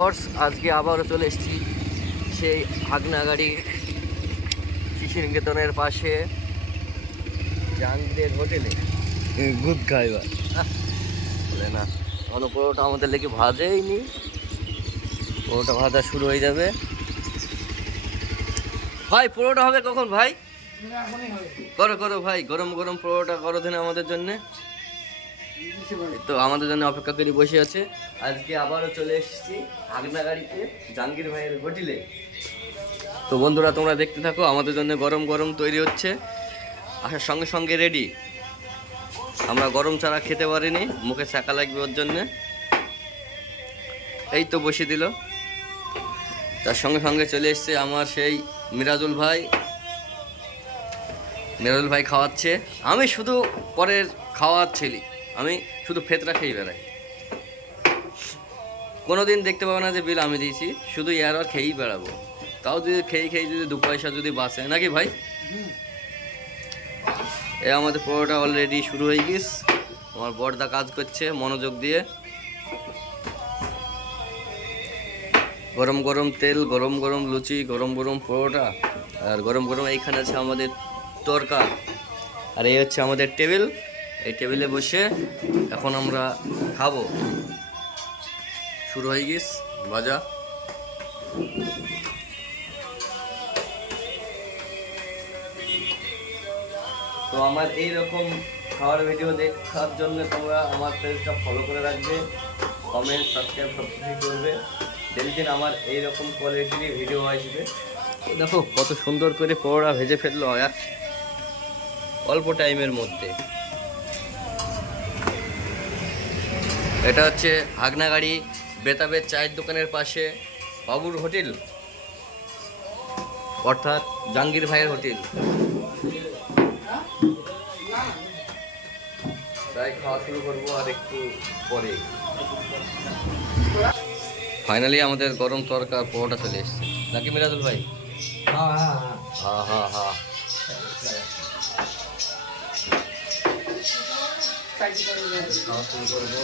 আজকে আবারও চলে এসেছি সেই হাগনাগাড়ি শিশু নিকেতনের পাশে জাহাঙ্গীরের হোটেলে গুড খাইবার বলে না কোনো পরোটা আমাদের লেগে ভাজেইনি। পরোটা ভাজা শুরু হয়ে যাবে। ভাই পরোটা হবে কখন ভাই? করো করো ভাই, গরম গরম পরোটা করো দিন আমাদের জন্যে। তো আমাদের জন্য অপেক্ষা করে বসে আছে। আজকে আবারও চলে এসেছি হাগনাগাড়িতে জাহাঙ্গীর ভাইয়ের হোটেলে। তো বন্ধুরা তোমরা দেখতে থাকো, আমাদের জন্য গরম গরম তৈরি হচ্ছে, আসার সঙ্গে সঙ্গে রেডি। আমরা গরম ছাড়া খেতে পারিনি, মুখে ছাকা লাগবে ওর জন্যে। এই তো বসে দিল, তার সঙ্গে সঙ্গে চলে এসছে আমার সেই মিরাজুল ভাই। মিরাজুল ভাই খাওয়াচ্ছে, আমি শুধু পরের খাওয়ার ছেলে, আমি শুধু ফেতরা খেয়ে বেড়াই। কোনোদিন দেখতে পাবো না যে বিল আমি দিয়েছি, শুধু ইয়ার আর খেয়েই বেড়াবো। তাও যদি খেয়ে খেয়ে যদি 2 পয়সা যদি বাঁচে নাকি ভাই। এ আমাদের পরোটা অলরেডি শুরু হয়ে গেছে। আমার বড়দা কাজ করছে মনোযোগ দিয়ে। গরম গরম তেল, গরম গরম লুচি, গরম গরম পরোটা, আর গরম গরম এইখানে আছে আমাদের তরকা। আর এই হচ্ছে আমাদের টেবিল। এই টেবিলে বসে এখন আমরা খাবো। শুরু হয়ে গেছে ভাজা। তো আমার এই রকম খাওয়ার ভিডিও দেখার জন্য তোমরা আমার পেজটা ফলো করে রাখবে, কমেন্ট সাবস্ক্রাইব সব কিছু করবে। দিন আমার এই রকম কোয়ালিটির ভিডিও আসবে। তো দেখো কত সুন্দর করে পরোটা ভেজে ফেললো এক অল্প টাইমের মধ্যে। এটা হচ্ছে হাগনাগাড়ি বেতাবের চায়ের দোকানের পাশে বাবুর হোটেল, অর্থাৎ জাহাঙ্গীর ভাইয়ের হোটেল। তাই খাওয়া শুরু করবো আর একটু পরে। ফাইনালি আমাদের গরম তরকা পরোটা চলে এসছে নাকি মিরাজুল ভাই? হ্যাঁ হ্যাঁ হ্যাঁ। খাওয়া শুরু করবো।